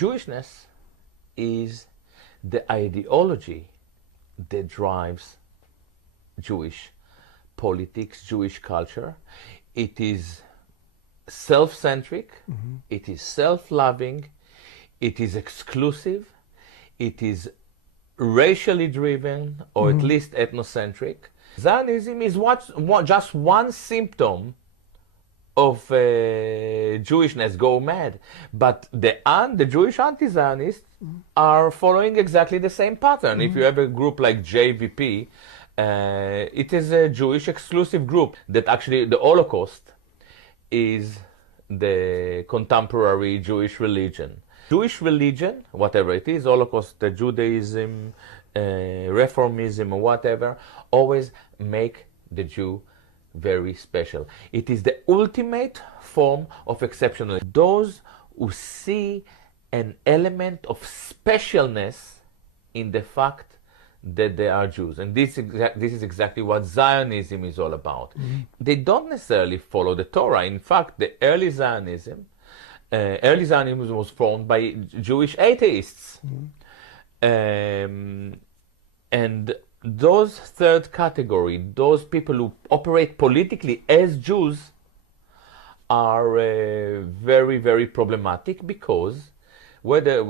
Jewishness is the ideology that drives Jewish politics, Jewish culture. It is self-centric, it is self-loving, it is exclusive, it is racially driven, or at least ethnocentric. Zionism is just one symptom of Jewishness go mad, but the Jewish anti-Zionists are following exactly the same pattern. If you have a group like JVP, it is a Jewish exclusive group that actually the Holocaust is the contemporary Jewish religion. Jewish religion, whatever it is, Holocaust, Judaism, Reformism, or whatever, always make the Jew very special. It is the ultimate form of exceptionalism. Those who see an element of specialness in the fact that they are Jews. And this is exactly what Zionism is all about. They don't necessarily follow the Torah. In fact, the early Zionism was formed by Jewish atheists. And those third category, those people who operate politically as Jews, are very, very problematic, because whether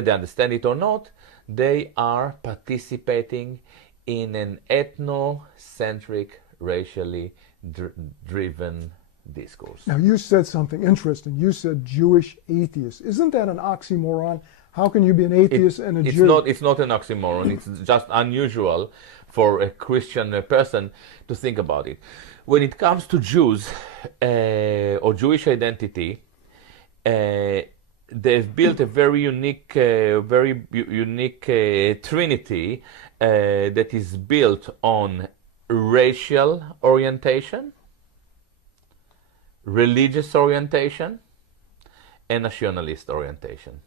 they understand it or not, they are participating in an ethnocentric, racially driven discourse. Now, you said something interesting. You said Jewish atheist. Isn't that an oxymoron? How can you be an atheist and a Jew? It's not an oxymoron. It's just unusual for a Christian person to think about it. When it comes to Jews or Jewish identity, they've built a very unique trinity that is built on racial orientation, religious orientation, and nationalist orientation.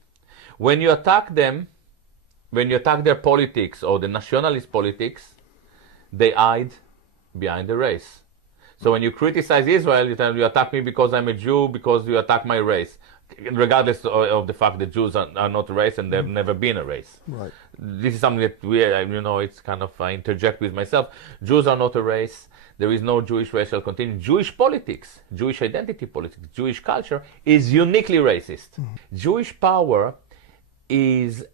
When you attack them, when you attack their politics or the nationalist politics, they hide behind the race. So when you criticize Israel, you attack me because I'm a Jew, because you attack my race, regardless of the fact that Jews are not a race and they've never been a race. Right. This is something that it's kind of, I interject with myself. Jews are not a race. There is no Jewish racial continuum. Jewish politics, Jewish identity politics, Jewish culture is uniquely racist. Jewish power is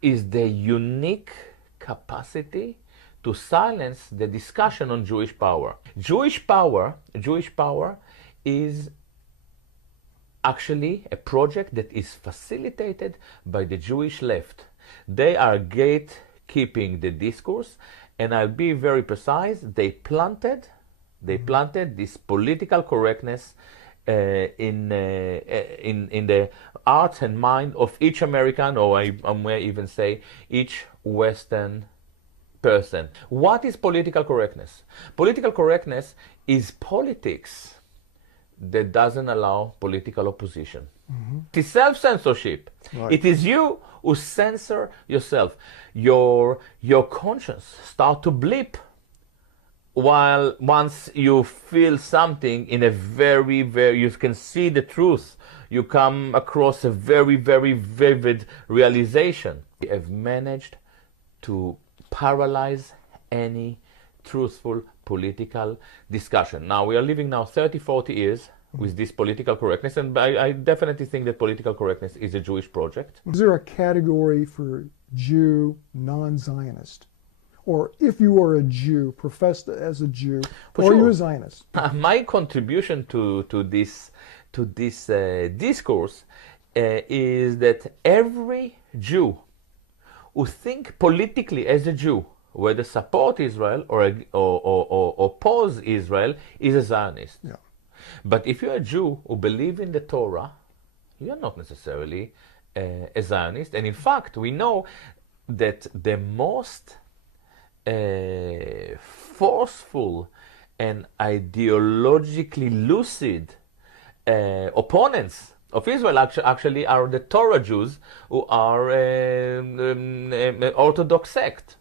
the unique capacity to silence the discussion on Jewish power. Jewish power is actually a project that is facilitated by the Jewish left. They are gatekeeping the discourse, and I'll be very precise, they planted this political correctness in the heart and mind of each American, or I may even say each Western person. What is political correctness? Political correctness is politics that doesn't allow political opposition. It is self-censorship. Right. It is you who censor yourself. Your conscience start to blip while once you feel something in a very, you can see the truth. You come across a very, very vivid realization. We have managed to paralyze any truthful political discussion. Now, we are living now 30, 40 years with this political correctness, and I definitely think that political correctness is a Jewish project. Is there a category for Jew, non-Zionist? Or if you are a Jew, professed as a Jew, or are you a Zionist? My contribution to this discourse is that every Jew who think politically as a Jew, whether support Israel or oppose Israel, is a Zionist. Yeah. But if you're a Jew who believe in the Torah, you're not necessarily a Zionist. And in fact, we know that the most forceful and ideologically lucid opponents of Israel actually are the Torah Jews, who are an Orthodox sect.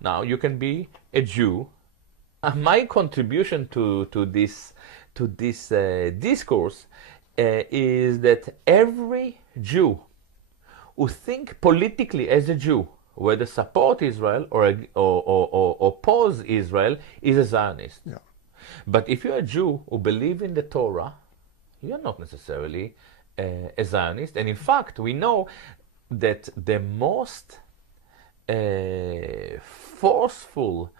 Now, you can be a Jew. My contribution to this discourse is that every Jew who think politically as a Jew, whether support Israel or oppose Israel, is a Zionist. Yeah. But if you're a Jew who believe in the Torah, you're not necessarily a Zionist. And in fact, we know that the most forceful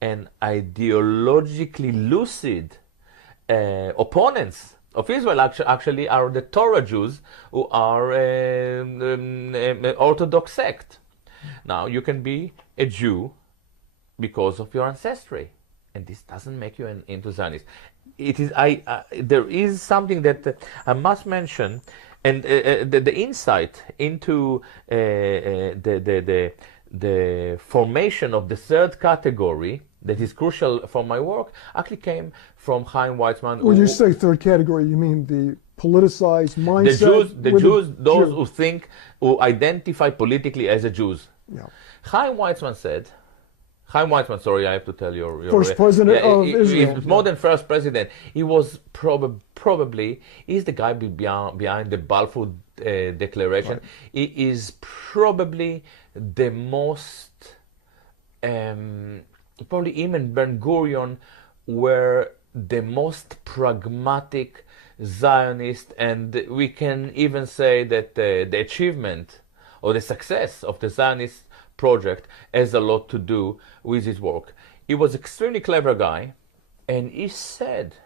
and ideologically lucid opponents of Israel actually are the Torah Jews, who are Orthodox sect. Now, you can be a Jew because of your ancestry, and this doesn't make you into Zionist. It is there is something that I must mention, and the insight into the formation of the third category that is crucial for my work actually came from Chaim Weizmann. When you say third category, you mean the politicized mindset? The Jews, who think, who identify politically as a Jews. Yeah. Chaim Weizmann said, sorry, I have to tell your first president of Israel. He's more than first president. He was probably, he's the guy behind the Balfour Declaration. Right. He is probably the most, probably him and Ben Gurion were the most pragmatic Zionist, and we can even say that the achievement or the success of the Zionist project has a lot to do with his work. He was an extremely clever guy, and he said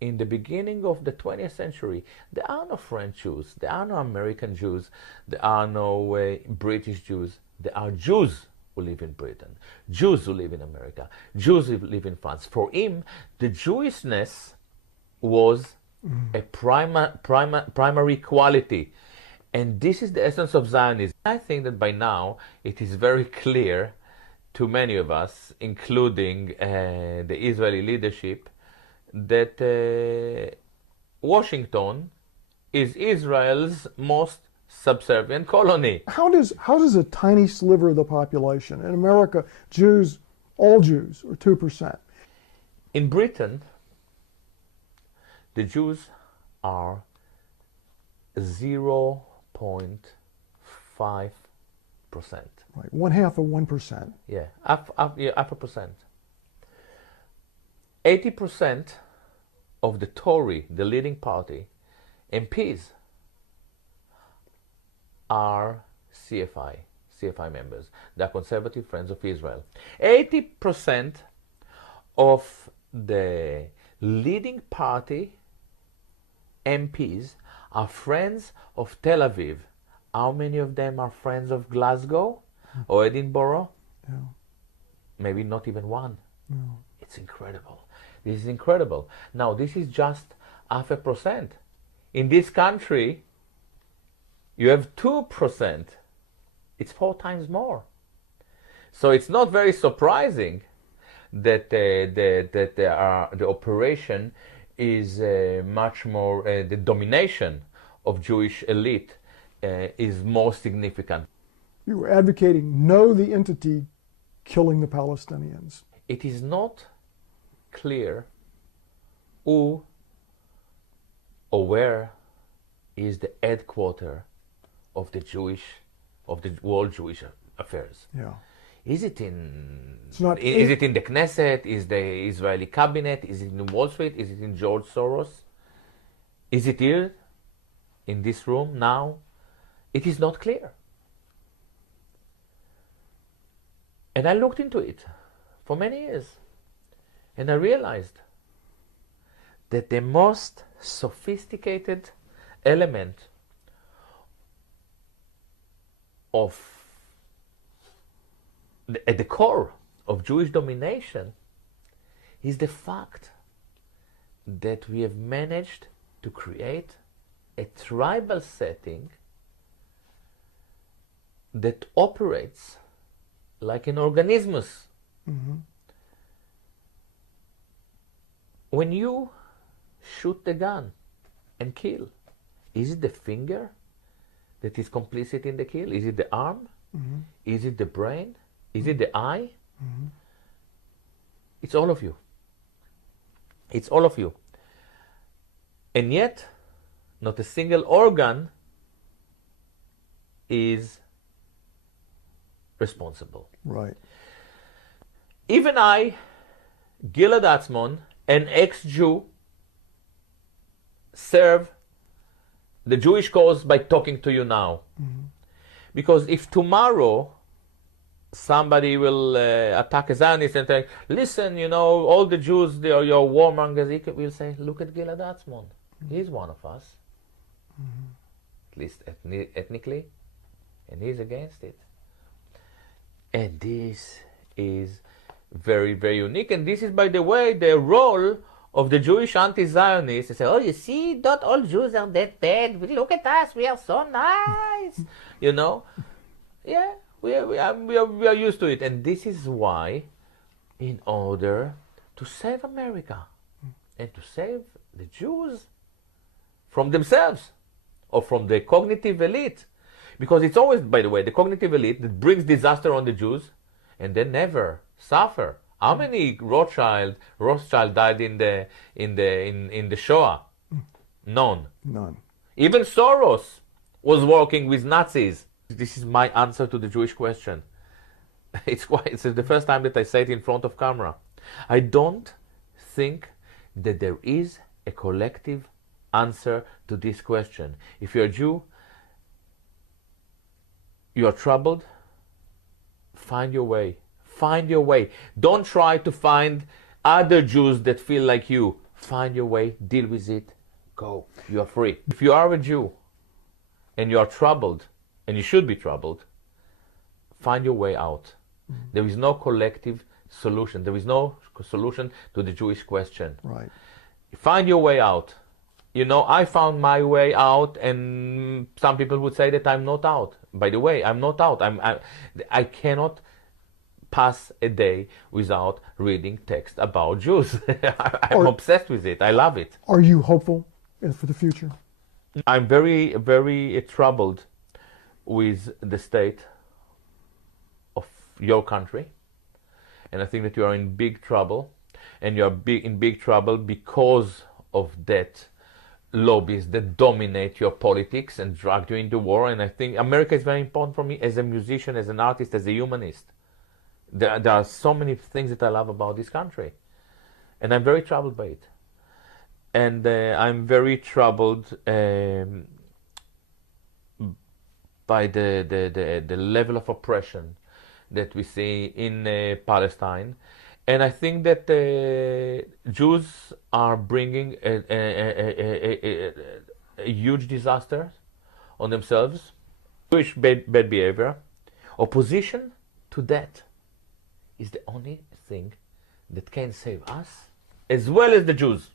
in the beginning of the 20th century, there are no French Jews, there are no American Jews, there are no British Jews, there are Jews who live in Britain, Jews who live in America, Jews who live in France. For him, the Jewishness was a primary quality. And this is the essence of Zionism. I think that by now it is very clear to many of us, including the Israeli leadership, that Washington is Israel's most subservient colony. How does a tiny sliver of the population in America, Jews, all Jews, or 2%? In Britain, the Jews are 0.5%. Right, 1/2 of 1%. Yeah, half a percent. 80% of the Tory, the leading party, MPs are CFI members. They are Conservative Friends of Israel. 80% of the leading party MPs are friends of Tel Aviv. How many of them are friends of Glasgow or Edinburgh? Yeah. Maybe not even one. No. It's incredible. This is incredible. Now, this is just 0.5%. In this country, you have 2%. It's 4 times more. So it's not very surprising that the operation is much more, the domination of Jewish elite is more significant. You were advocating know the entity killing the Palestinians. It is not clear who or where is the headquarter of the world Jewish affairs. Yeah. Is it in? Is it in the Knesset? Is the Israeli cabinet? Is it in Wall Street? Is it in George Soros? Is it here, in this room now? It is not clear. And I looked into it for many years, and I realized that the most sophisticated element of at the core of Jewish domination is the fact that we have managed to create a tribal setting that operates like an organismus. Mm-hmm. When you shoot the gun and kill, is it the finger that is complicit in the kill? Is it the arm? Mm-hmm. Is it the brain? Is it the eye? Mm-hmm. It's all of you. It's all of you. And yet, not a single organ is responsible. Right. Even I, Gilad Atzmon, an ex-Jew, serve the Jewish cause by talking to you now. Because if tomorrow somebody will attack a Zionist and say, listen, you know, all the Jews, they are your warmongers, he will say, look at Gilad Atzmon. He's one of us. At least ethnically. And he's against it. And this is very, very unique. And this is, by the way, the role of the Jewish anti-Zionists. They say, oh, you see, not all Jews are that bad. Look at us, we are so nice. You know? Yeah, we are used to it. And this is why, in order to save America and to save the Jews from themselves or from the cognitive elite, because it's always, by the way, the cognitive elite that brings disaster on the Jews and they never suffer. How many Rothschild died in the Shoah? None. Even Soros was working with Nazis. This is my answer to the Jewish question. It's the first time that I say it in front of camera. I don't think that there is a collective answer to this question. If you're a Jew, you are troubled, find your way. Find your way. Don't try to find other Jews that feel like you. Find your way, deal with it, go. You are free. If you are a Jew and you are troubled, and you should be troubled, find your way out. There is no collective solution. There is no solution to the Jewish question. Right. Find your way out. You know, I found my way out, and some people would say that I'm not out. By the way, I'm not out. I cannot pass a day without reading text about Jews. I'm obsessed with it. I love it. Are you hopeful for the future? I'm very, very troubled with the state of your country. And I think that you are in big trouble. And you are in big trouble because of that lobbies that dominate your politics and drag you into war. And I think America is very important for me as a musician, as an artist, as a humanist. There are so many things that I love about this country. And I'm very troubled by it. And I'm very troubled by the level of oppression that we see in Palestine. And I think that Jews are bringing a huge disaster on themselves. Jewish bad behavior. Opposition to that is the only thing that can save us as well as the Jews.